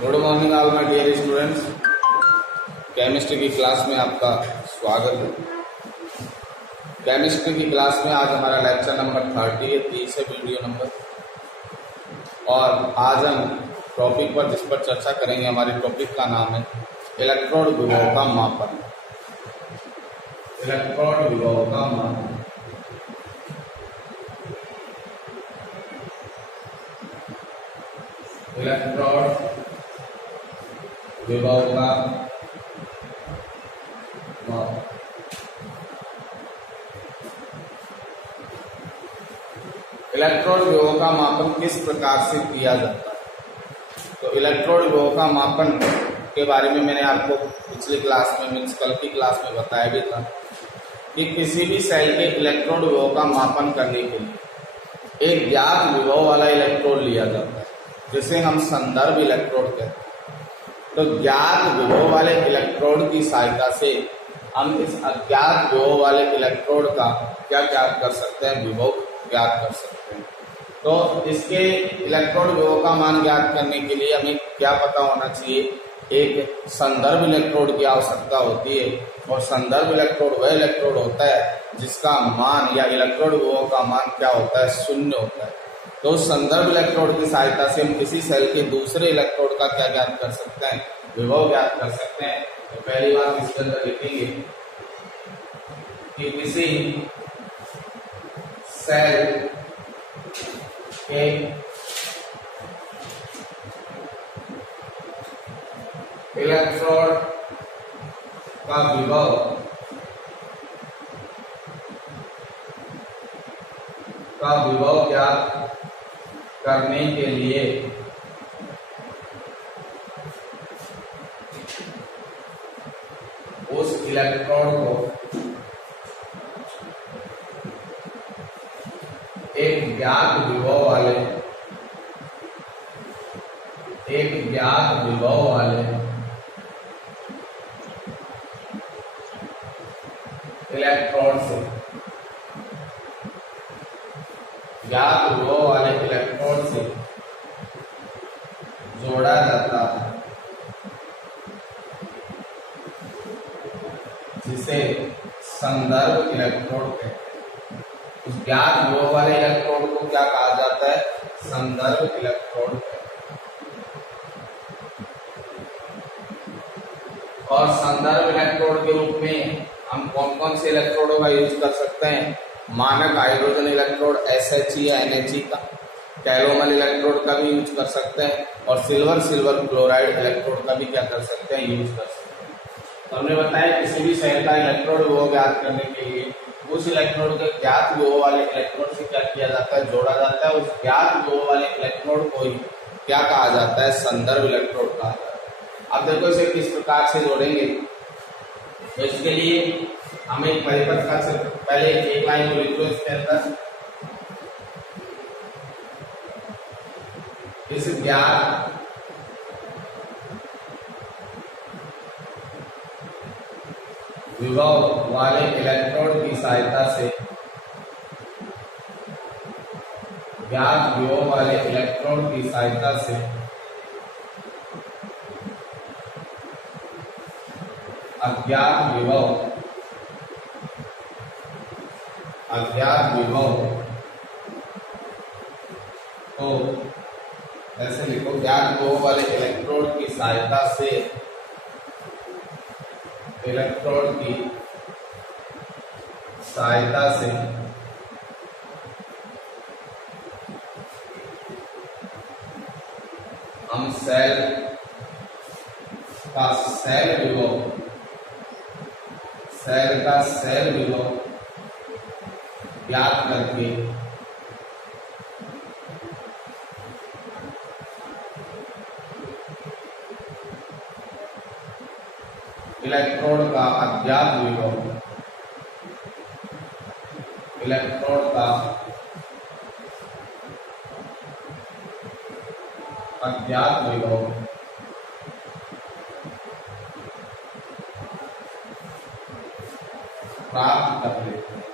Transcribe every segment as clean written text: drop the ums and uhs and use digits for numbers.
Good morning all my dear students. Chemistry की class में आपका स्वागत है। केमिस्ट्री की क्लास में आज हमारा लेक्चर नंबर 30 है, 30 है वीडियो नंबर। और आज हम टॉपिक पर जिस पर चर्चा करेंगे, हमारे टॉपिक का नाम है इलेक्ट्रोड विभव का मापन। इलेक्ट्रोड विभव का मापन। इलेक्ट्रोड विभव का मापन। इलेक्ट्रोड विभव का मापन किस प्रकार से किया जाता है? तो इलेक्ट्रोड विभव का मापन के बारे में मैंने आपको पिछली क्लास में मीन्स कल की क्लास में बताया भी था कि किसी भी सेल के इलेक्ट्रोड विभव का मापन करने के लिए एक ज्ञात विभव वाला इलेक्ट्रोड लिया जाता है, जिसे हम संदर्भ इलेक्ट्रोड कहते हैं। तो ज्ञात विभव वाले इलेक्ट्रोड की सहायता से हम इस अज्ञात विभव वाले इलेक्ट्रोड का क्या ज्ञात कर सकते हैं? विभव ज्ञात कर सकते हैं। तो इसके इलेक्ट्रोड विभव का मान ज्ञात करने के लिए हमें क्या पता होना चाहिए? एक संदर्भ इलेक्ट्रोड की आवश्यकता होती है, और संदर्भ इलेक्ट्रोड वह इलेक्ट्रोड होता है जिसका मान या इलेक्ट्रोड विभव का मान क्या होता है? शून्य होता है। तो संदर्भ इलेक्ट्रोड की सहायता से हम किसी सेल के दूसरे इलेक्ट्रोड का क्या ज्ञात कर सकते हैं? विभव ज्ञात कर सकते हैं। तो पहली बात इसके अंदर लिखेंगे कि किसी सेल के इलेक्ट्रोड का विभव ज्ञात करने के लिए उस इलेक्ट्रोड को एक ज्ञात विभव वाले इलेक्ट्रोड से जोड़ा जाता है, जिसे संदर्भ इलेक्ट्रोड कहते हैं। उस ज्ञात विभव वाले इलेक्ट्रोड को क्या कहा जाता है? संदर्भ इलेक्ट्रोड कहते हैं। और संदर्भ इलेक्ट्रोड के रूप में हम कौन कौन से इलेक्ट्रोडों का यूज कर सकते हैं? मानक हाइड्रोजन इलेक्ट्रोड SHE या NHE का, कैलोमल इलेक्ट्रोड का भी यूज कर सकते हैं, और सिल्वर क्लोराइड इलेक्ट्रोड का भी क्या कर सकते हैं? यूज कर सकते हैं। तो हमने बताया किसी भी सेल का इलेक्ट्रोड विभव ज्ञात करने के लिए उस इलेक्ट्रोड के ज्ञात विभव वाले इलेक्ट्रोड से क्या किया जाता है? जोड़ा जाता है। उस ज्ञात विभव वाले इलेक्ट्रोड को ही क्या कहा जाता है? संदर्भ इलेक्ट्रोड कहा जाता है। अब देखो इसे किस प्रकार से जोड़ेंगे। तो इसके लिए हमें परिपथ का पहले एक लाइन को लिख लो। इसके अंदर इस ज्ञात विभव वाले इलेक्ट्रोड की सहायता से ज्ञात विभव वाले इलेक्ट्रोड की सहायता से अज्ञात विभव तो ऐसे लिखो, ज्ञात विभव वाले इलेक्ट्रोड की सहायता से हम सेल का सेल विभव ज्ञात करके इलेक्ट्रोड का अज्ञात विभव प्राप्त कर लेते हैं।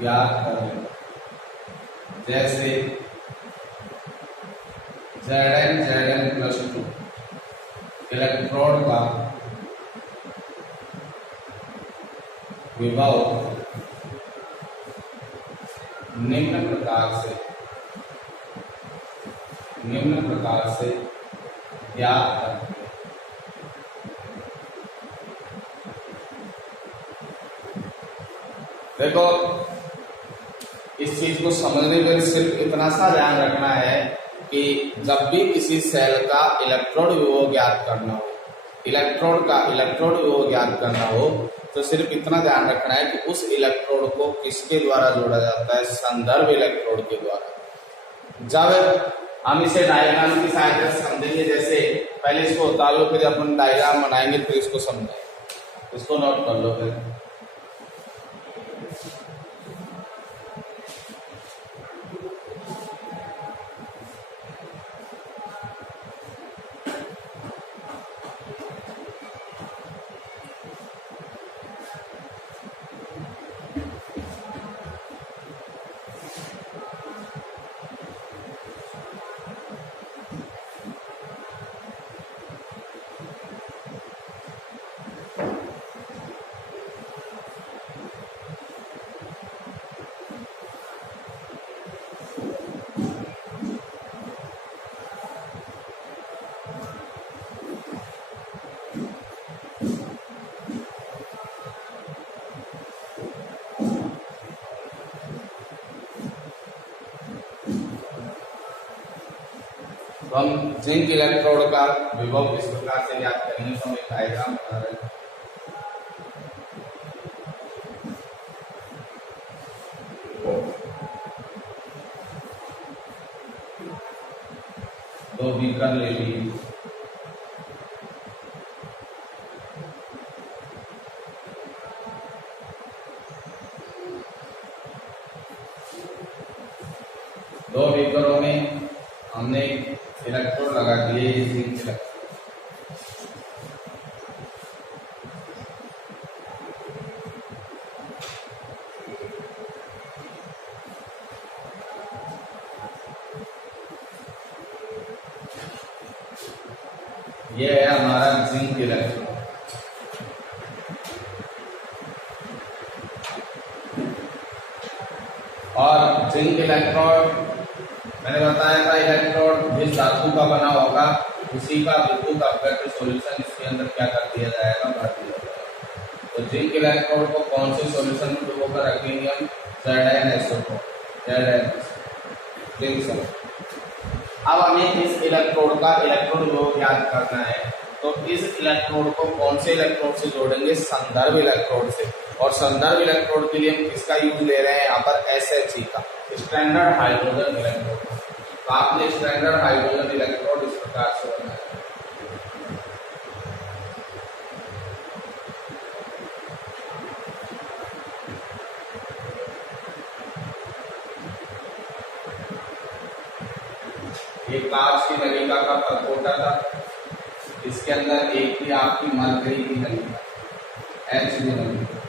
ज्ञात कर लेते हैं। जैसे Zn+2 इलेक्ट्रोड का विभव निम्न प्रकार से ज्ञात करते हैं। देखो, इस चीज को समझने में सिर्फ इतना सा ध्यान रखना है कि जब भी किसी सेल का इलेक्ट्रोड विभव ज्ञात करना हो, इलेक्ट्रोड विभव ज्ञात करना हो, तो सिर्फ इतना ध्यान रखना है कि उस इलेक्ट्रोड को किसके द्वारा जोड़ा जाता है, संदर्भ इलेक्ट्रोड के द्वारा। जब हम इसे डायग्राम की सहायता से समझेंगे, जैसे पहले इसको उतार लो, फिर अपन डायग्राम बनाएंगे, फिर इसको समझेंगे। इसको नोट कर लो फिर। तो हम जिंक इलेक्ट्रोड का विभव इस प्रकार से ज्ञात करेंगे। तो हम एक डायग्राम बना रहे हैं। दो बीकर ले लिए, दो बीकरों में हमने इलेक्ट्रोड लगा दिए, ये जिंक इलेक्ट्रोड। ये है हमारा जिंक इलेक्ट्रोड। और जिंक इलेक्ट्रोड मैंने बताया था, इलेक्ट्रोड जिस धातु का बना होगा उसी का विद्युत अपघट्य सॉल्यूशन इसके अंदर क्या कर दिया जाएगा, भर दिया जाएगा। तो जिंक इलेक्ट्रोड को कौन से सॉल्यूशन में डुबोकर रखेंगे हम, ZnSO4, जिंक। अब हमें इस इलेक्ट्रोड का इलेक्ट्रोड विभव ज्ञात करना है, तो इस इलेक्ट्रोड को कौन से इलेक्ट्रोड से जोड़ेंगे, संदर्भ इलेक्ट्रोड से। और संदर्भ इलेक्ट्रोड के लिए हम किसका यूज ले रहे हैं यहाँ पर, SHE का, स्टैंडर्ड हाइड्रोजन इलेक्ट्रोड। तो आपने स्टैंडर्ड हाइड्रोजन इलेक्ट्रोड इस प्रकार से बनाया। ये कांच की नलिका का परपोटा था, इसके अंदर एक ही आपकी मरकरी की नलिका, HB नलिका,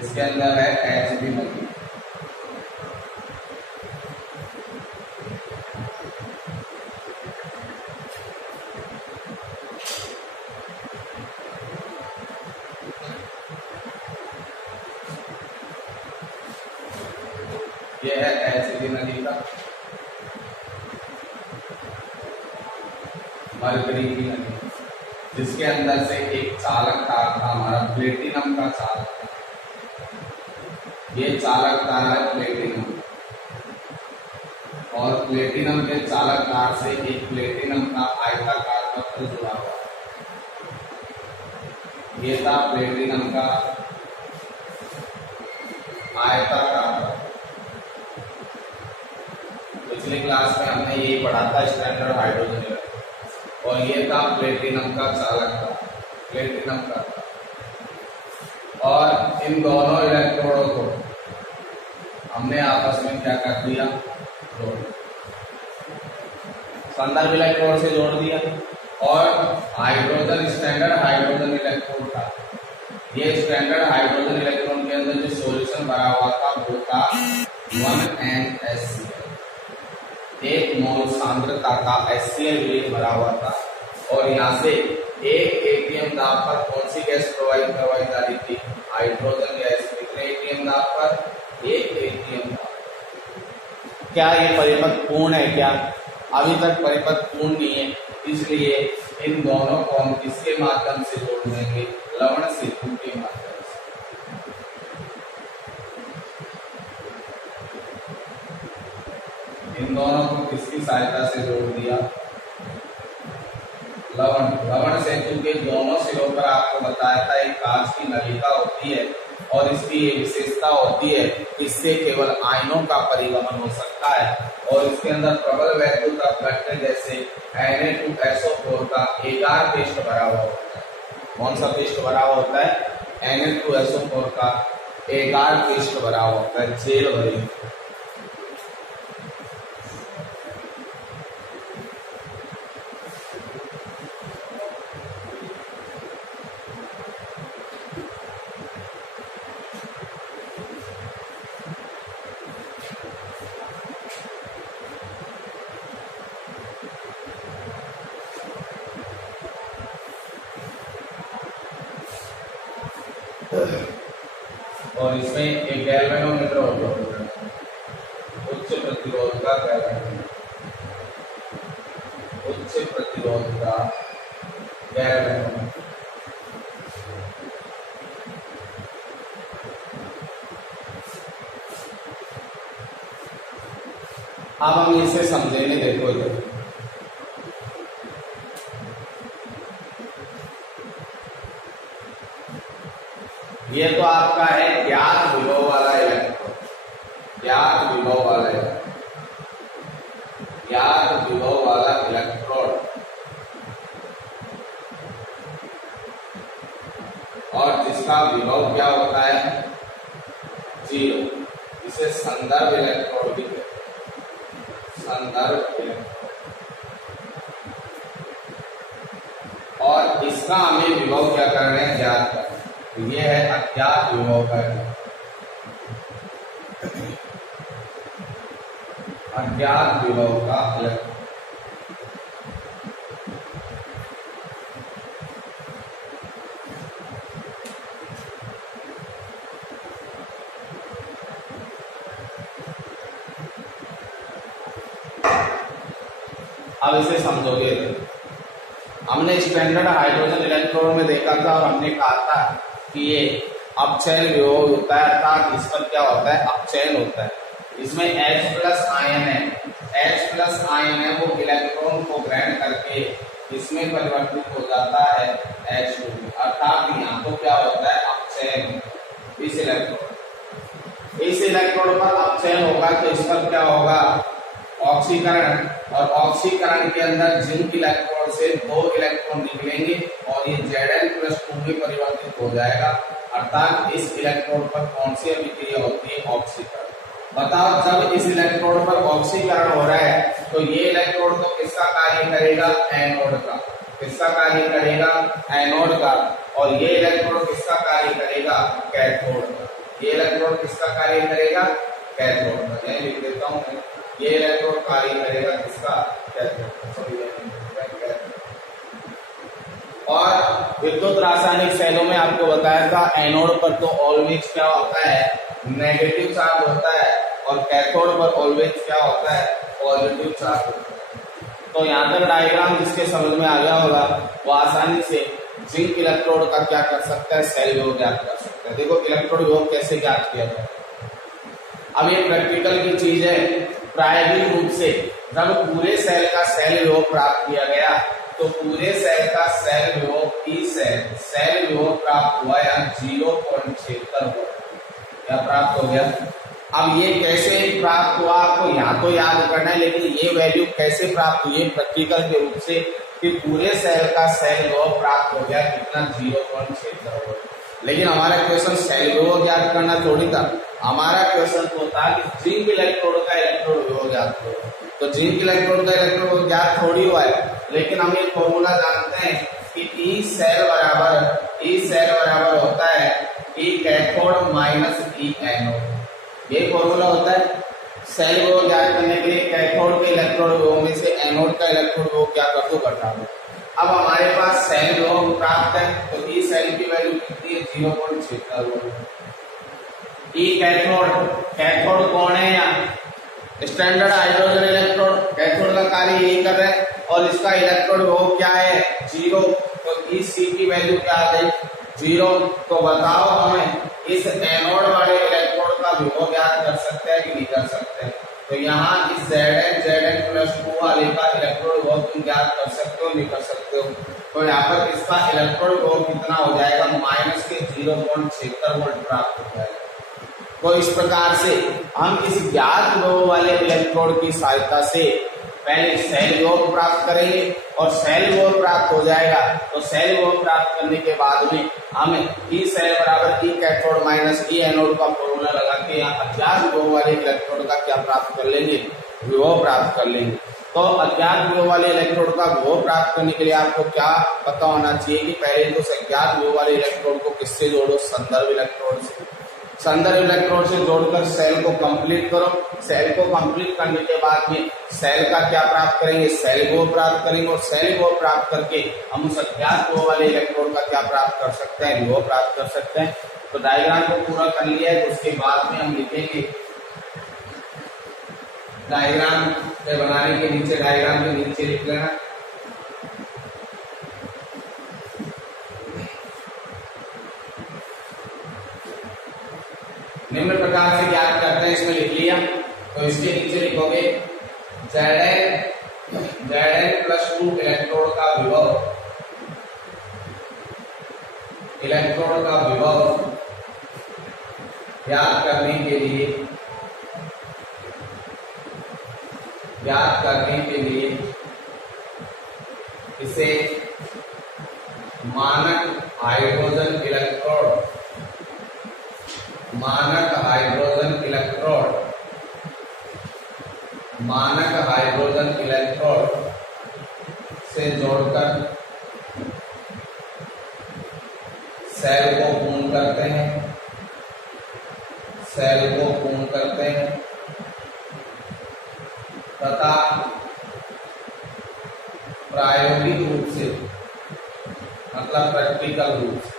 इसके अंदर है HB नलिका। ये है HB नलिका, मरकरी की नलिका, जिसके अंदर से एक चालक तार था हमारा, प्लेटिनम का चालक। ये चालक तार है प्लेटिनम, और प्लेटिनम के चालक तार से एक प्लेटिनम का आयताकार पत्र जुड़ा हुआ। ये था प्लेटिनम का आयताकार। पिछली क्लास में हमने ये पढ़ा था, स्टैंडर्ड हाइड्रोजन इलेक्ट्रोड। और ये था प्लेटिनम का चालक था, प्लेटिनम का। और इन दोनों इलेक्ट्रोडों को हमने आपस में क्या कर दिया, जोड़ दिया, संदर्भ इलेक्ट्रोड से जोड़ दिया। और हाइड्रोजन, स्टैंडर्ड हाइड्रोजन इलेक्ट्रोड था, ये स्टैंडर्ड हाइड्रोजन इलेक्ट्रॉन के अंदर जो सॉल्यूशन भरा हुआ था वो था 1NaCl, 1 मोल सांद्रता का HCl भरा हुआ था और यहाँ से 1 atm दाब पर कौन सी गैस प्रोवाइड करवाई जा रही थी? Hydrogen gas. कितने atm दाब पर? 1 atm दाब। क्या ये परिपथ पूर्ण है? क्या अभी तक परिपथ पूर्ण नहीं है, इसलिए इन दोनों को हम किसके माध्यम से जोड़ देंगे? लवण सेतु के माध्यम से। इन दोनों को किसकी सहायता से जोड़ दिया? लवण सेतु के दोनों सिरों पर आपको बताया था एक कांच की नलिका होती है और इसकी ये विशेषता होती है, इससे केवल आयनों का परिवहन हो सकता है और इसके अंदर प्रबल वैद्युत अपघट्य जैसे Na2SO4 का एगार पृष्ठ भरा हुआ होता है। कौन सा पृष्ठ भरा हुआ होता है? Na2SO4 का एगार पृष्ठ भरा हुआ होता है, जेल भरी। और इसमें एक गैल्वेनोमीटर होता है, उच्च प्रतिरोध का गैल्वेनोमीटर, उच्च प्रतिरोध का गैल्वेनोमीटर। अब हम इसे समझेंगे। देखो इधर ये तो आपका है ज्ञात विभव वाला इलेक्ट्रॉन, ज्ञात विभव वाला इलेक्ट्रॉन, ज्ञात विभव वाला इलेक्ट्रॉन और जिसका विभव क्या होता है? 0। इसे संदर्भ इलेक्ट्रॉन भी कहते हैं, संदर्भ इलेक्ट्रॉन। और इसका हमें विभव क्या करना है? ज्ञात करना। ये है अज्ञात विभव का, अज्ञात विभव का इलेक्ट्रॉन। अब इसे समझोगे। हमने स्टैंडर्ड हाइड्रोजन इलेक्ट्रोड में देखा था और हमने कहा था कि ये अपचयन विभव होता है, अर्थात इस पर क्या होता है? अपचयन होता है। इसमें H+ आयन है, H+ आयन है, वो इलेक्ट्रॉन को ग्रहण करके इसमें परिवर्तित हो जाता है H2, अर्थात यहाँ तो क्या होता है? अपचयन। इस इलेक्ट्रोड पर अपचयन होगा तो इस पर क्या होगा? ऑक्सीकरण। और ऑक्सीकरण के अंदर जिंक इलेक्ट्रॉन से 2 इलेक्ट्रॉन निकलेंगे और ये Zn+2 में परिवर्तित हो जाएगा, अर्थात इस इलेक्ट्रोड पर कौन सी अभिक्रिया होती है? ऑक्सीकरण। बताओ, जब इस इलेक्ट्रोड पर ऑक्सीकरण हो रहा है तो ये इलेक्ट्रोड तो किसका कार्य करेगा? एनोड का। किसका कार्य करेगा? एनोड का। और ये इलेक्ट्रोड किसका कार्य करेगा? कैथोड का। ये इलेक्ट्रोड किसका कार्य करेगा? कैथोड का। मैं लिख देता हूँ, ये इलेक्ट्रोड कार्य करेगा किसका? कैथोड। और विद्युत रासायनिक सेलों में आपको बताया था एनोड पर तो ऑलवेज क्या होता है? नेगेटिव चार्ज होता है और कैथोड पर ऑलवेज क्या होता है? पॉजिटिव चार्ज होता है। तो यहाँ तक डायग्राम जिसके समझ में आ गया होगा वो आसानी से जिंक इलेक्ट्रोड का क्या कर सकता है? सेल विभव ज्ञात कर सकता है। देखो इलेक्ट्रोड विभव कैसे ज्ञात किया जाए। अब ये प्रैक्टिकल की चीज है। प्रायोगिक रूप से जब पूरे सेल का सेल विभव प्राप्त किया गया तो पूरे सेल का सेल विभव सेल विभव प्राप्त हुआ या 0.76 हुआ, क्या प्राप्त हो गया? अब ये कैसे प्राप्त हुआ आपको यहाँ तो याद करना है, लेकिन ये वैल्यू कैसे प्राप्त हुई है प्रैक्टिकल के रूप से कि पूरे सेल का सेल विभव प्राप्त हो गया कितना? 0.76। लेकिन हमारा क्वेश्चन सेल विभव ज्ञात करना थोड़ी था, हमारा क्वेश्चन तो था कि जिंक इलेक्ट्रोड का इलेक्ट्रोड विभव ज्ञात करो। तो जिंक इलेक्ट्रोड का इलेक्ट्रोड विभव ज्ञात थोड़ी हुआ है, लेकिन हम ये फॉर्मूला जानते हैं कि ई सेल बराबर होता है ई कैथोड माइनस ई एनोड। यही फॉर्मूला होता है सेल विभव ज्ञात करने के लिए। कैथोड के इलेक्ट्रोड विभव में से एनोड का इलेक्ट्रोड विभव क्या कर दो, घटा दो। अब हमारे पास सेल विभव प्राप्त है तो ई सेल की वैल्यू कितनी है, 0.76 वोल्ट। ई कैथोड, कैथोड कौन है यहाँ, स्टैंडर्ड हाइड्रोजन इलेक्ट्रोड, कैथोड का कार्य यही कर रहे हैं और इसका इलेक्ट्रोड विभव क्या है, 0। तो ई सी की वैल्यू क्या आ गई, 0। तो बताओ हमें इस एनोड वाले इलेक्ट्रोड का विभव ज्ञात कर सकते हैं कि नहीं कर सकते हैं। तो यहाँ इस Zn+2 वाले का इलेक्ट्रोड विभव तुम ज्ञात कर सकते हो, नहीं कर सकते हो। तो यहाँ पर इसका इलेक्ट्रोड विभव कितना हो जाएगा, -0.76 वोल्ट प्राप्त हो जाएगा। तो इस प्रकार से हम इस ज्ञात विभव वाले इलेक्ट्रोड की सहायता से पहले सेल विभव प्राप्त करेंगे और सेल विभव प्राप्त हो जाएगा तो सेल विभव प्राप्त करने के बाद में हम ई सेल बराबर ई कैथोड माइनस ई एनोड का फॉर्मूला लगा के यहाँ अज्ञात विभव वाले इलेक्ट्रोड का क्या प्राप्त कर लेंगे, विभव प्राप्त कर लेंगे। तो अज्ञात विभव वाले इलेक्ट्रोड का विभव प्राप्त करने के लिए आपको क्या पता होना चाहिए कि पहले तो अज्ञात विभव वाले इलेक्ट्रोड को किससे जोड़ो, संदर्भ इलेक्ट्रोड से। संदर्भ इलेक्ट्रोड से जोड़कर सेल को कंप्लीट करो। सेल को कंप्लीट करने के बाद में सेल का क्या प्राप्त करेंगे, सेल विभव प्राप्त करेंगे और सेल विभव प्राप्त करके हम उस अज्ञात विभव वाले इलेक्ट्रोड का क्या प्राप्त कर सकते हैं, विभव प्राप्त कर सकते हैं। तो डायग्राम को पूरा कर लिया है तो उसके बाद में हम लिखेंगे डायग्राम के बनाने के नीचे, डायग्राम के नीचे लिख लेना निम्न प्रकार से ज्ञात करते हैं, इसमें लिख लिया। तो इसके नीचे लिखोगे Zn+2 इलेक्ट्रोड का विभव, इलेक्ट्रोड का विभव ज्ञात करने के लिए, ज्ञात करने के लिए इसे मानक हाइड्रोजन इलेक्ट्रोड, मानक हाइड्रोजन इलेक्ट्रोड, मानक हाइड्रोजन इलेक्ट्रोड से जोड़कर सेल को पूर्ण करते हैं, सेल को पूर्ण करते हैं तथा प्रायोगिक रूप से, मतलब प्रैक्टिकल रूप से,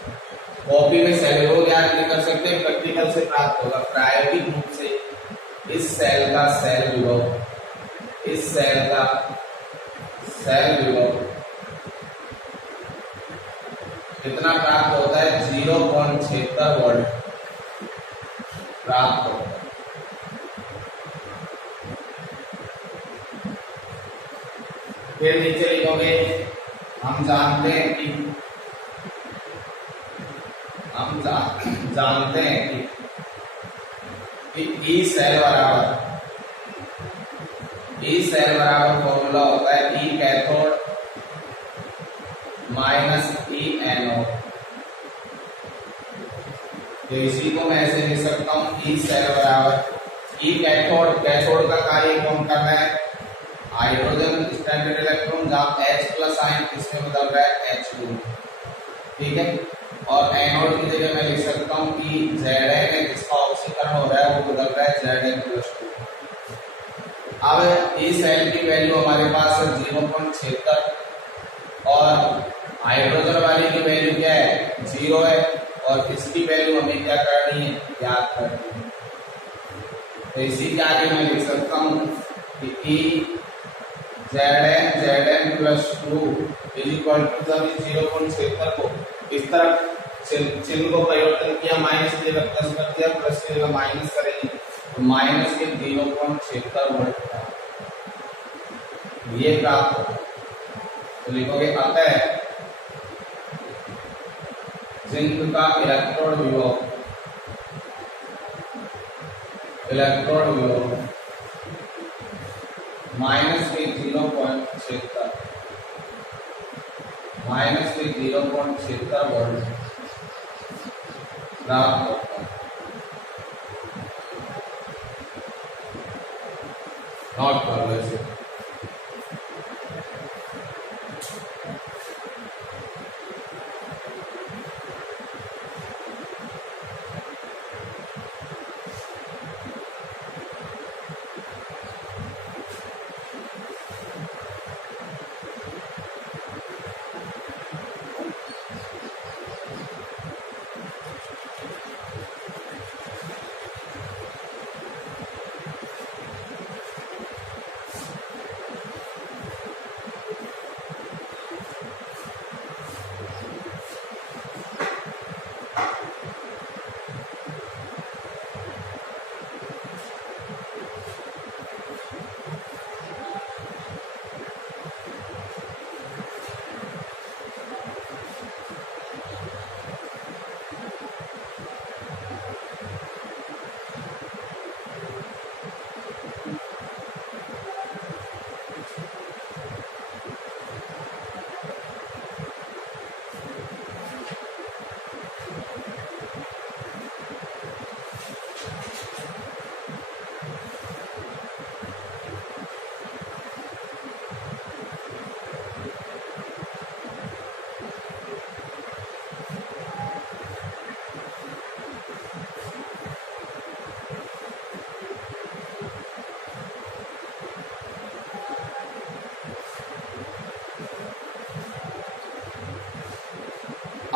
कॉपी में सेल विभव ज्ञात नहीं कर सकते, प्रैक्टिकल से प्राप्त होगा। प्रायोगिक रूप से इस सेल का सेल विभव, इस सेल का सेल विभव कितना प्राप्त होता है, 0.76 वोल्ट प्राप्त होता है। फिर नीचे लिखोगे हम जानते हैं कि, हम जानते हैं कि ई सेल बराबर, ई सेल बराबर फॉर्मूला होता है ई कैथोड माइनस ई एनोड। तो इसी को मैं ऐसे लिख सकता हूँ ई सेल बराबर ई कैथोड, कैथोड का कार्य कौन कर रहा है, हाइड्रोजन स्टैंडर्ड इलेक्ट्रॉन, जहाँ H+ आयन इसमें बदल रहा है H2, ठीक है। और एनोड की जगह मैं लिख सकता हूँ कि Zn है जिसका ऑक्सीकरण हो रहा है वो बदल रहा है Zn+2। अब इस सेल की वैल्यू हमारे पास 0.76 और हाइड्रोजन वाले की वैल्यू क्या है, 0 है और इसकी वैल्यू हमें क्या करनी है, ज्ञात करनी है। तो इसी के आगे मैं लिख सकता हूँ कि Zn+2 0.76 को इस तरफ चिन्ह को परिवर्तन किया, माइनस की जगह प्लस कर दिया, प्लस की जगह माइनस करेंगे तो माइनस के 0.76 वोल्ट ये प्राप्त होगा। तो लिखोगे अतः जिंक का इलेक्ट्रोड विभव, इलेक्ट्रोड विभव माइनस के 0.76, माइनस के 0.76 वोल्ट प्राप्त होता है। नोट कर लो इसे।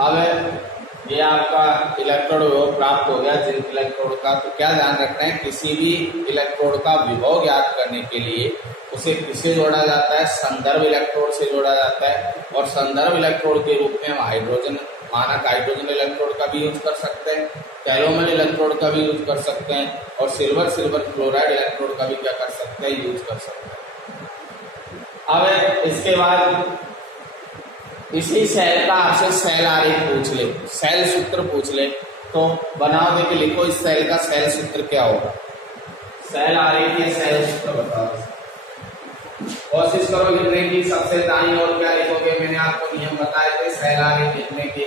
अब ये आपका इलेक्ट्रोड विभव प्राप्त हो गया जिंक इलेक्ट्रोड का। तो क्या ध्यान रखना है, किसी भी इलेक्ट्रोड का विभव ज्ञात करने के लिए उसे किससे जोड़ा जाता है, संदर्भ इलेक्ट्रोड से जोड़ा जाता है। और संदर्भ इलेक्ट्रोड के रूप में हम हाइड्रोजन, मानक हाइड्रोजन इलेक्ट्रोड का भी यूज कर सकते हैं, कैलोमल इलेक्ट्रोड का भी यूज कर सकते हैं, और सिल्वर क्लोराइड इलेक्ट्रोड का भी क्या कर सकते हैं, यूज कर सकते हैं। अब इसके बाद इसी सेल का आपसे सेल आरेख पूछ ले, सेल सूत्र पूछ ले, तो बनाओ दे के लिखो इस सेल का सेल सूत्र क्या होगा। सेल आरेख या सेल सूत्र बताओ, कोशिश करो लिखने की। सबसे दाईं ओर क्या लिखोगे, मैंने आपको नियम बताए थे सेल आरेख लिखने के,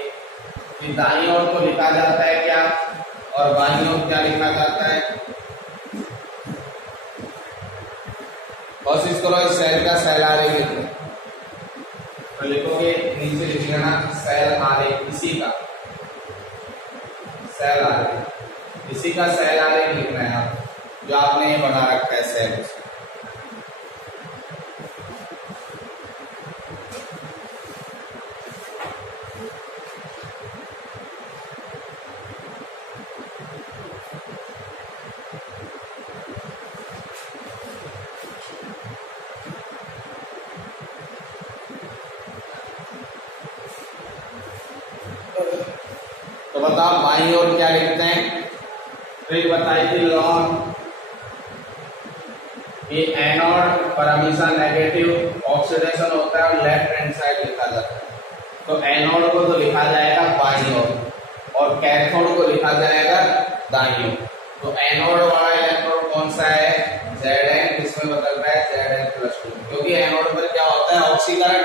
कि दाईं ओर को लिखा जाता है क्या और बाईं ओर क्या लिखा जाता है। कोशिश करो इस सेल का सेल आरेख लिखने, तो लिखोगे नीचे लिख लेना सेल आरेख, इसी का सेल आरेख, इसी का सेल आरेख लिखना है आप, जो आपने ये बना रखा है सेल। तो बताओ बाईं ओर क्या लिखते हैं, ट्रिक बताई थी लॉन्ग, ये एनोड पर हमेशा नेगेटिव ऑक्सीडेशन होता है और लेफ्ट हैंड साइड लिखा जाता है। तो एनोड को तो लिखा जाएगा बाईं ओर और कैथोड को लिखा जाएगा दाईं ओर। तो एनोड वाला इलेक्ट्रोड कौन सा है, Zn, किसमें बदल रहा है Zn+2, क्योंकि एनोड पर क्या होता है ऑक्सीकरण,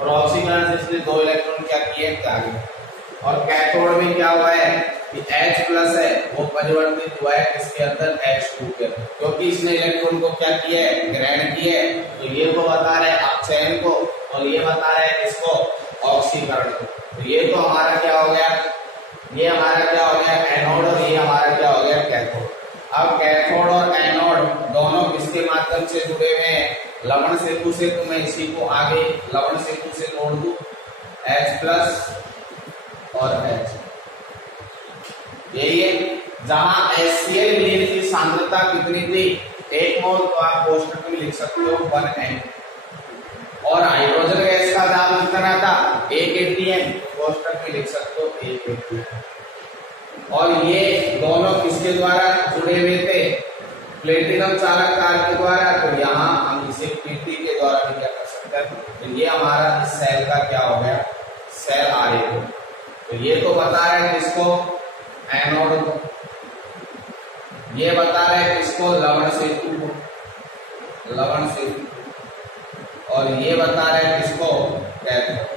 और ऑक्सीकरण से इसने 2 इलेक्ट्रॉन क्या किए त्यागे। और कैथोड में क्या हुआ है कि H+ है वो परिवर्तित हुआ है किसके अंदर, H2 के अंदर, क्योंकि इसने इलेक्ट्रॉन को क्या किया है, ग्रहण किया है। तो ये को बता रहे हैं अपचयन को और ये बता रहे हैं किसको, ऑक्सीकरण को। तो ये तो हमारा क्या हो गया, ये हमारा क्या हो गया एनोड और ये हमारा क्या हो गया कैथोड। अब कैथोड और एनोड दोनों किसके माध्यम से जुड़े हुए हैं, लवण सेतु से। तो मैं इसी को आगे लवण सेतु से जोड़ दूं, H+ और H, यही है। जहां HCl मीन की सांद्रता कितनी थी, 1 मोल, तो आप कोष्ठक में लिख सकते हो 1 m। और हाइड्रोजन गैस का दाब कितना था, 1 atm, कोष्ठक में लिख सकते हो 1 atm। और ये दोनों किसके द्वारा जुड़े हुए थे, प्लेटिनम चालक तार के द्वारा। तो यहाँ हम इसे Pt के द्वारा भी क्या कर सकते हैं। तो ये हमारा इस सेल का क्या हो गया, सेल आरेख। तो ये तो बता रहे हैं किसको, एनोड को, ये बता रहे हैं किसको, लवण सेतु को, लवण सेतु, और ये बता रहे हैं किसको, cathode.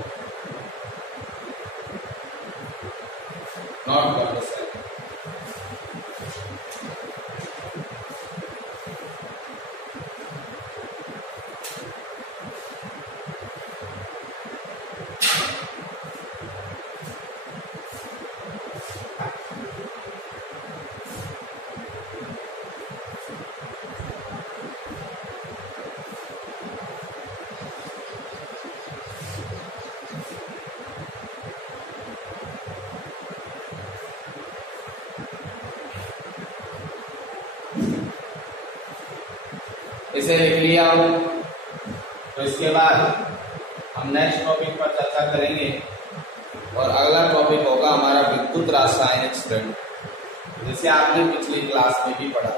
Not for the cell. इसे लिख लिया हो, तो इसके बाद हम नेक्स्ट टॉपिक पर चर्चा करेंगे और अगला टॉपिक होगा हमारा विद्युत रासायनिक श्रेणी। जैसे आपने पिछली क्लास में भी पढ़ा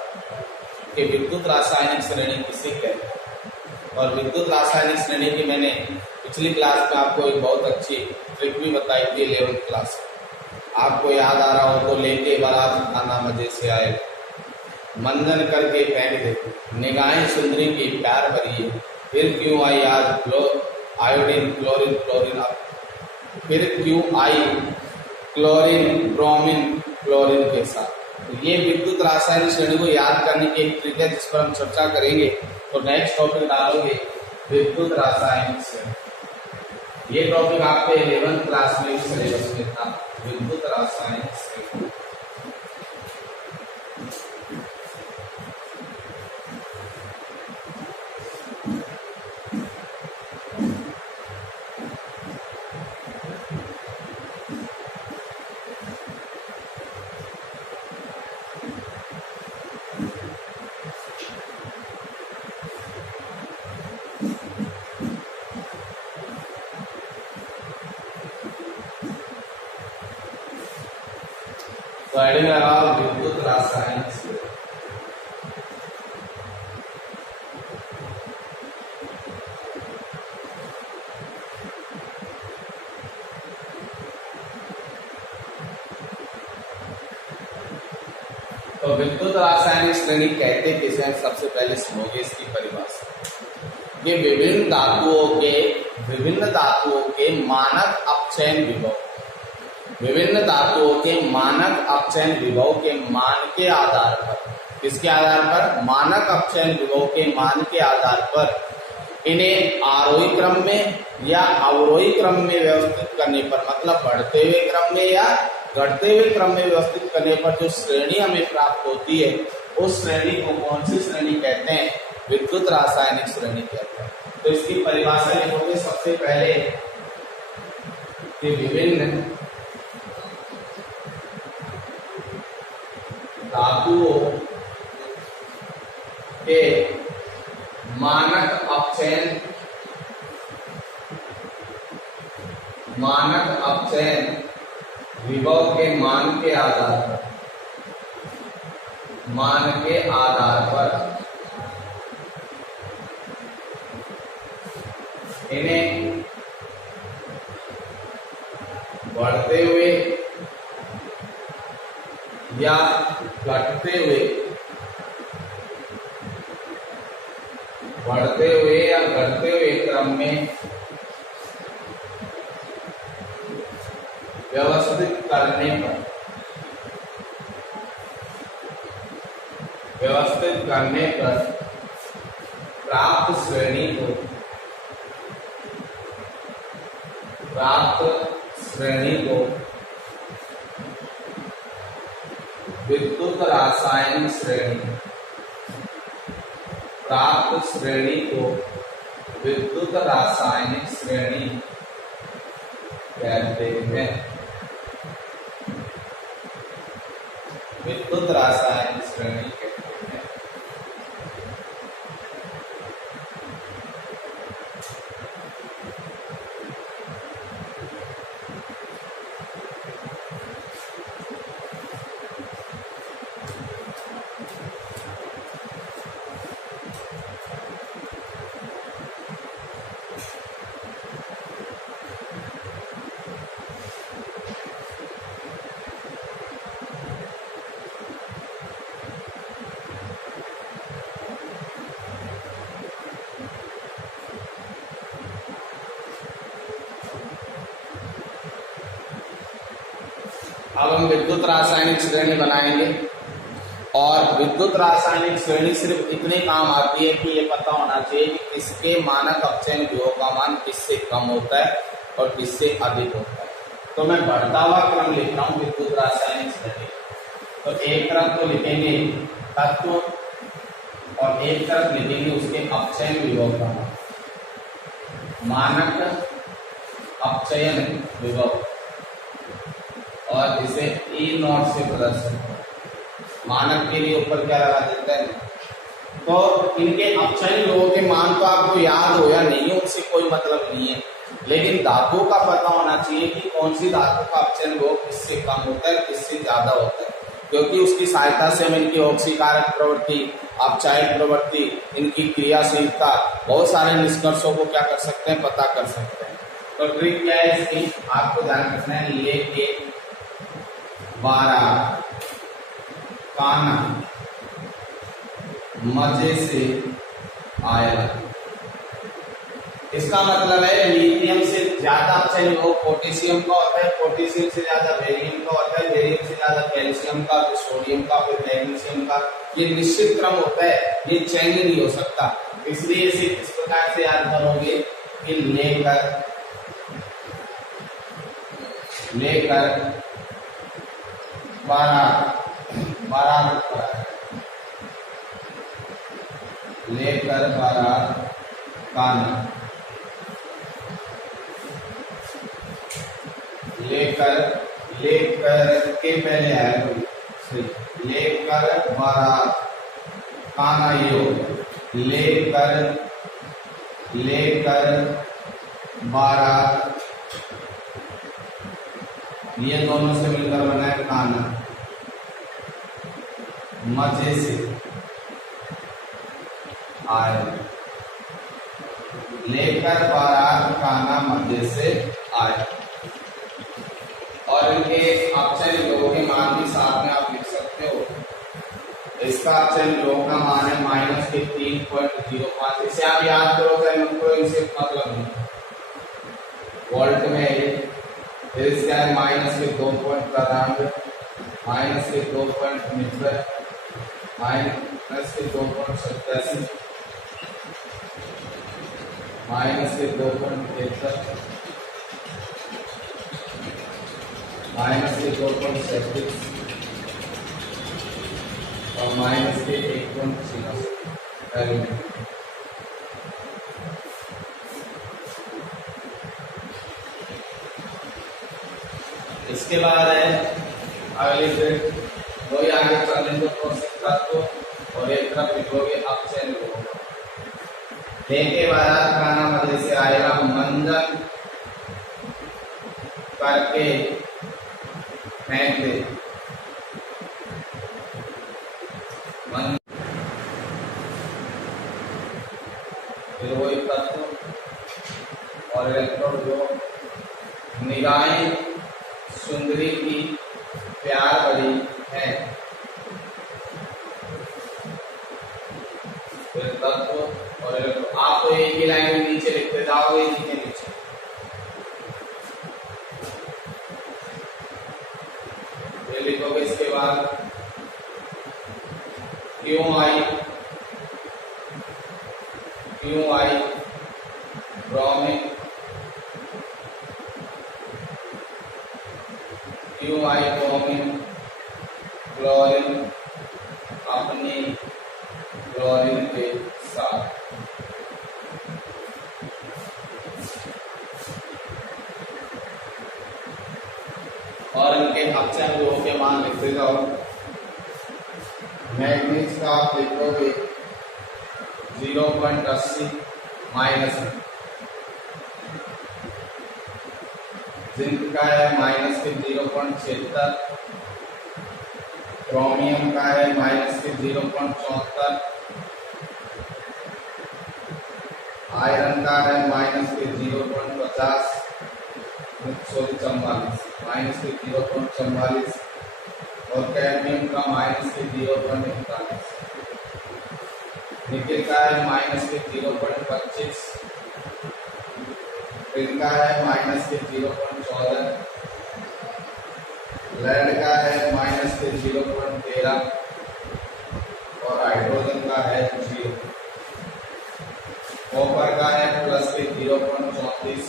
कि विद्युत रासायनिक श्रेणी किसे कहते हैं, और विद्युत रासायनिक श्रेणी की मैंने पिछली क्लास में आपको एक बहुत अच्छी ट्रिक भी बताई थी 11th क्लास में। आपको याद आ रहा हो तो लेके बारात खाना मजे से आए, मंदन करके पहन दे, निगाहें सुंदरी की प्यार भरी, फिर क्यों आई आज आयोडीन क्लोरीन क्लोरीन, फिर क्यों आई क्लोरीन ब्रोमीन क्लोरीन के साथ। तो ये विद्युत रासायनिक श्रेणी को याद करने की एक ट्रिक है जिस पर हम चर्चा करेंगे। तो नेक्स्ट टॉपिक डालोगे विद्युत रासायनिक श्रेणी। ये टॉपिक आपके 11th क्लास में सिलेबस में था, विद्युत रासायनिक श्रेणी। वर्डिंग लगाओ विद्युत रासायनिक श्रेणी। तो विद्युत रासायनिक श्रेणी कहते किसे हैं, सबसे पहले सुनोगे इसकी परिभाषा। ये विभिन्न धातुओं के मानक अपचयन विभव, विभिन्न धातुओं के मानक अपचयन विभव के मान के आधार पर, किसके आधार पर, मानक अपचयन विभव के मान के आधार पर इन्हें आरोही क्रम में या अवरोही क्रम में व्यवस्थित करने पर, मतलब बढ़ते हुए क्रम में या घटते हुए क्रम में व्यवस्थित करने पर जो श्रेणी हमें प्राप्त होती है, उस श्रेणी को कौन सी श्रेणी कहते हैं, विद्युत रासायनिक श्रेणी कहते हैं। तो इसकी परिभाषा लिखोगे सबसे पहले कि विभिन्न धातुओं के मानक अपचयन विभव के मान के आधार पर इन्हें बढ़ते हुए या घटते हुए क्रम में व्यवस्थित करने पर प्राप्त श्रेणी को विद्युत रासायनिक श्रेणी, प्राप्त श्रेणी को विद्युत रासायनिक श्रेणी कहते हैं, विद्युत रासायनिक श्रेणी कहते हैं। अब हम विद्युत रासायनिक श्रेणी बनाएंगे और विद्युत रासायनिक श्रेणी सिर्फ इतने काम आती है कि ये पता होना चाहिए कि इसके मानक अपचयन विभव का मान किससे कम होता है और किससे अधिक होता है। तो मैं बढ़ता हुआ क्रम लिख रहा हूँ विद्युत रासायनिक श्रेणी। तो एक तरफ तो लिखेंगे तत्व और एक तरफ लिखेंगे उसके अपचयन विभव का मान, मानक अपचयन विभव, और इसे E0 से प्रदर्शित, मानक के लिए ऊपर क्या लगा देते हैं। तो इनके अपचयन विभव के मान तो आपको याद हो या नहीं हो उससे कोई मतलब नहीं है, लेकिन धातु का पता होना चाहिए कि कौन सी धातु का अपचयन विभव किससे कम होता है किससे ज्यादा होता है, क्योंकि उसकी सहायता से हम इनकी ऑक्सीकारक प्रवृत्ति, अपचायक प्रवृत्ति, इनकी क्रियाशीलता, बहुत सारे निष्कर्षों को क्या कर सकते हैं, पता कर सकते हैं। तो ट्रिक क्या है इसकी, आपको ध्यान रखना है, लेके 12 काना मजे से आया। इसका मतलब है लिथियम से ज्यादा अपचयन विभव पोटेशियम का होता है, पोटेशियम से ज्यादा बेरियम का होता है, बेरियम से ज्यादा कैल्शियम का, फिर सोडियम का, फिर मैग्नीशियम का। ये निश्चित क्रम होता है, ये चेंज नहीं हो सकता। इसलिए इसे इस प्रकार से याद करोगे कि लेकर 12 लेकर 12 काना, लेकर के पहले है लेकर 12 काना, ये हो लेकर 12, ये दोनों से मिलकर बना है काना। मजे से आए, लेकर बारात खाना मजे से आए। और इनके अक्षर योग के मान भी साथ में आप लिख सकते हो। इसका अक्षर योग का मान है -3.05। इसे आप याद करोगे, उनको इनसे मतलब नहीं। वोल्ट में फिर इसका है -2.93, -2.90, -2.87, -2.73, -2.37 और -1.06। इसके बाद है अगली फिर वही आगे चलने को कोशिश तत्व और एक तरफ लिखोगे अक्षर योग। लेके बारात खाना मजे से आएगा, मंजन करके फेंक दे। फिर वही तत्व और इलेक्ट्रोड योग। निगाहें सुंदरी की प्यार भरी है। फिर तत्व और आप तो एक ही लाइन में नीचे लिखते जाओगे, नीचे नीचे। ये लिखोगे इसके बाद क्यों आई ब्रोमीन, क्यों आई ब्रोमीन क्लोरीन अपनी क्लोरीन के साथ। और इनके अक्षर योग के मान लिखते जाओ। मैग्नीज का आप लिखोगे 0.80 माइनस, जिंक का है -0.76, क्रोमियम का है -0.74, आयरन का है -0.50, -0.44 और कैडमियम का -0.41, निकेल का है -0.25, टिन का है -0.14, लेड का है -0.13 और हाइड्रोजन का है 0। कॉपर का है +0.34,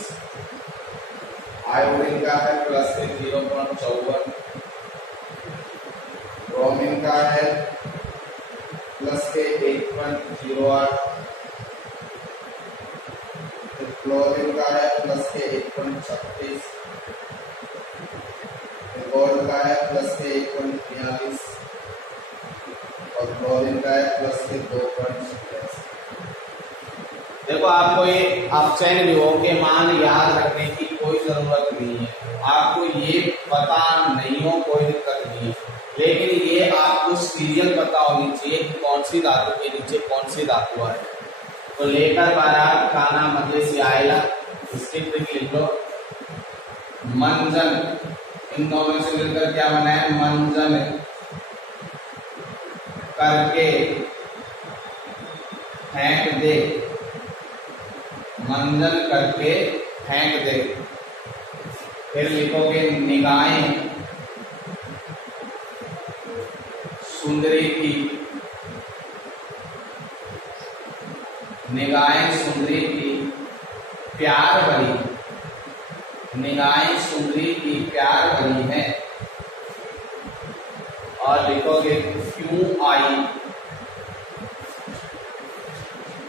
आयोडीन का है +0.54, ब्रोमीन का है +8.08, क्लोरीन का है +1.36, गोल्ड का है +1.43 और क्लोरीन का है +2.87। देखो, आपको ये अक्षर विभव के मान याद रखने की कोई जरूरत नहीं है। आपको ये पता नहीं हो कोई दिक्कत नहीं है, लेकिन ये आपको सीरियल पता होनी चाहिए कि कौन सी धातु के नीचे कौन सी धातु है। तो लेकर बारात खाना मजे से आएगा, इसके ट्रिक लिख लो। मंजन, इन दोनों से मिलकर क्या बना है? मंजन करके फेंक दे, मंजन करके फेंक दे। फिर लिखोगे निगाहें सुंदरी की, निगाहें सुंदरी की प्यार भरी, निगाहें सुंदरी की प्यार भरी है। और लिखोगे क्यों आई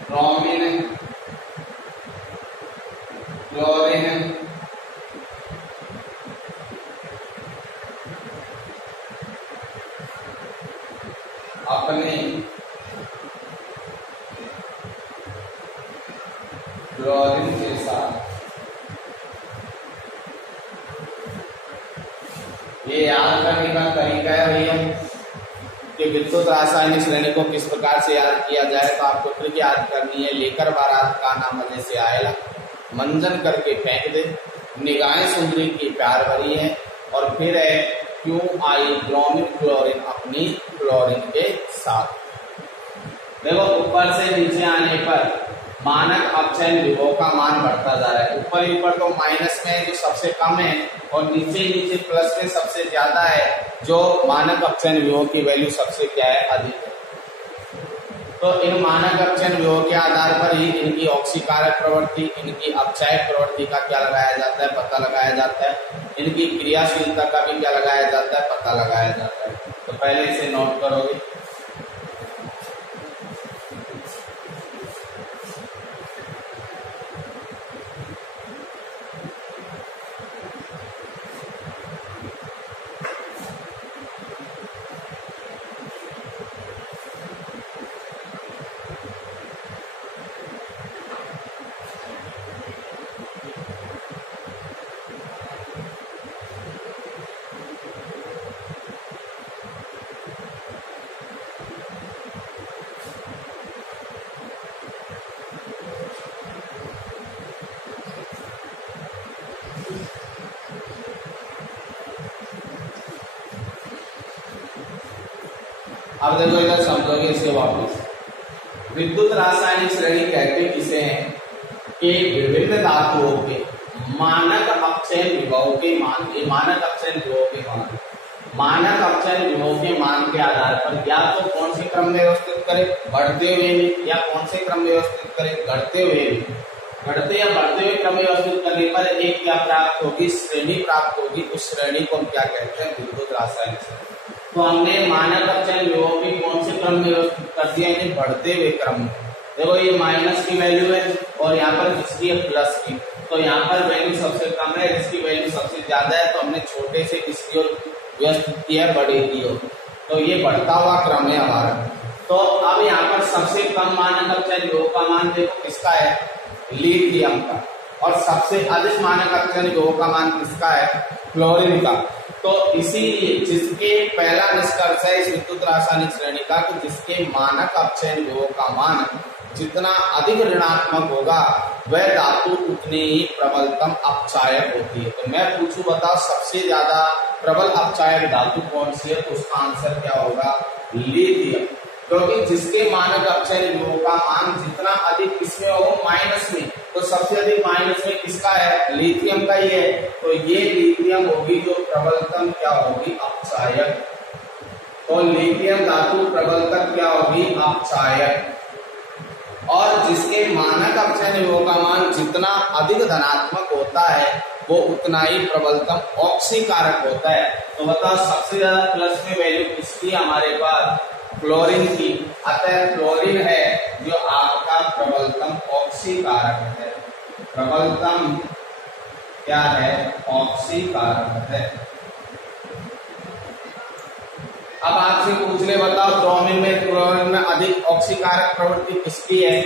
ब्रोमीन क्लोरीन अपने क्लोरीन के साथ। ये याद करने का तरीका है भैया कि कि विद्युत रासायनिक श्रेणी को किस प्रकार से याद किया जाए, तो आपको ट्रिक याद करनी है। लेकर बारात का नाम मजे से आएला, मंजन करके फेंक दे, निगाहें सुंदरी की प्यार भरी है, और फिर है क्यों आई ब्रोमीन क्लोरीन अपनी क्लोरीन के साथ। देखो ऊपर से नीचे आने पर मानक अपचयन विभव का मान बढ़ता जा रहा है। ऊपर तो माइनस में जो सबसे कम है, और नीचे प्लस में सबसे ज्यादा है, जो मानक अपचयन विभव की वैल्यू सबसे क्या है, अधिक है। तो इन मानक अपचयन विभव के आधार पर ही इनकी ऑक्सीकारक प्रवृत्ति, इनकी अपचायक प्रवृत्ति का क्या लगाया जाता है, पता लगाया जाता है। इनकी क्रियाशीलता का भी क्या लगाया जाता है, पता लगाया जाता है। तो पहले इसे नोट करोगे। अब देखो इधर समझोगे इसके वापस। विद्युत रासायनिक श्रेणी कहते किसे हैं कि विभिन्न धातुओं के मानक अपचयन विभव के मान, मानक अपचयन विभव के मान, मानक अपचयन विभव के मान के आधार पर या तो कौन से क्रम में व्यवस्थित करें, बढ़ते हुए भी, या कौन से क्रम में व्यवस्थित करें, घटते हुए भी। बढ़ते या बढ़ते हुए क्रम में व्यवस्थित करने पर एक क्या प्राप्त होगी, श्रेणी प्राप्त होगी। उस श्रेणी को हम क्या कहते हैं, विद्युत रासायनिक श्रेणी। तो हमने मानक अपचयन विभव की कौन से क्रम में व्यवस्थित कर दिया, यानी बढ़ते हुए क्रम में। देखो ये माइनस की वैल्यू है, और यहाँ पर किसकी है, प्लस की। तो यहाँ पर वैल्यू सबसे कम है, इसकी वैल्यू सबसे ज्यादा है, तो हमने छोटे से किसकी ओर व्यवस्थित किया है, बड़े की ओर। तो ये बढ़ता हुआ क्रम है हमारा। तो अब यहाँ पर सबसे कम मानक अपचयन विभव का मान देखो किसका है, लिथियम का, और सबसे अधिक मानक अपचयन विभव का मान किसका है, क्लोरीन का। तो इसीलिए जिसके पहला निष्कर्ष है इस विद्युत रासायनिक श्रेणी का, तो जिसके मानक अपचयन विभव का मान जितना अधिक ऋणात्मक होगा, वह धातु उतनी ही प्रबलतम अपचायक होती है। तो मैं पूछूं, बताओ सबसे ज्यादा प्रबल अपचायक धातु कौन सी है, तो उसका आंसर क्या होगा, लिथियम। क्योंकि जिसके मानक अपचयन विभव का मान जितना अधिक किसमें हो, माइनस में, तो सबसे अधिक माइनस में किसका है, लिथियम का ही है। तो ये लिथियम होगी जो प्रबलतम क्या होगी, अपचायक। तो लिथियम धातु प्रबलतम क्या होगी, अपचायक। और जिसके मानक अपचयन विभव का मान जितना अधिक धनात्मक होता है, वो उतना ही प्रबलतम ऑक्सीकारक होता है। तो बताओ सबसे ज्यादा प्लस में वैल्यू किसकी हमारे पास, क्लोरीन की। अतः क्लोरीन है जो आपका प्रबलतम ऑक्सीकारक है। प्रबलतम क्या है, ऑक्सीकारक है। अब आपसे पूछ ले, बताओ ब्रोमीन में क्लोरीन में अधिक ऑक्सीकारक प्रवृत्ति किसकी है।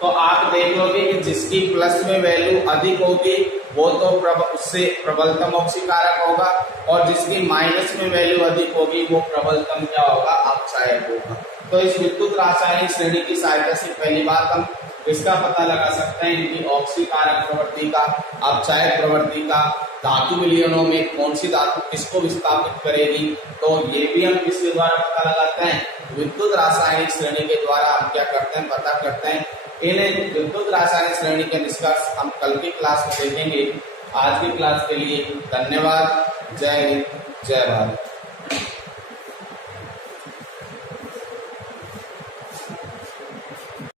तो आप देख लोगे कि जिसकी प्लस में वैल्यू अधिक होगी वो तो उससे प्रबलतम ऑक्सीकारक होगा, और जिसकी माइनस में वैल्यू अधिक होगी वो प्रबलतम क्या होगा, अपचायक होगा। तो इस विद्युत रासायनिक श्रेणी की सहायता से पहली बात हम इसका पता लगा सकते हैं, इनकी ऑक्सीकारक प्रवृत्ति का, अपचायक प्रवृत्ति का, धातु विलयनों में कौन सी धातु किसको विस्थापित करेगी। तो ये भी हम किसके द्वारा पता लगाते हैं, विद्युत रासायनिक श्रेणी के द्वारा हम क्या करते हैं, पता करते हैं। इन विद्युत रासायनिक श्रेणी के निष्कर्ष हम कल की क्लास में देखेंगे। आज की क्लास के लिए धन्यवाद। जय हिंद, जय भारत।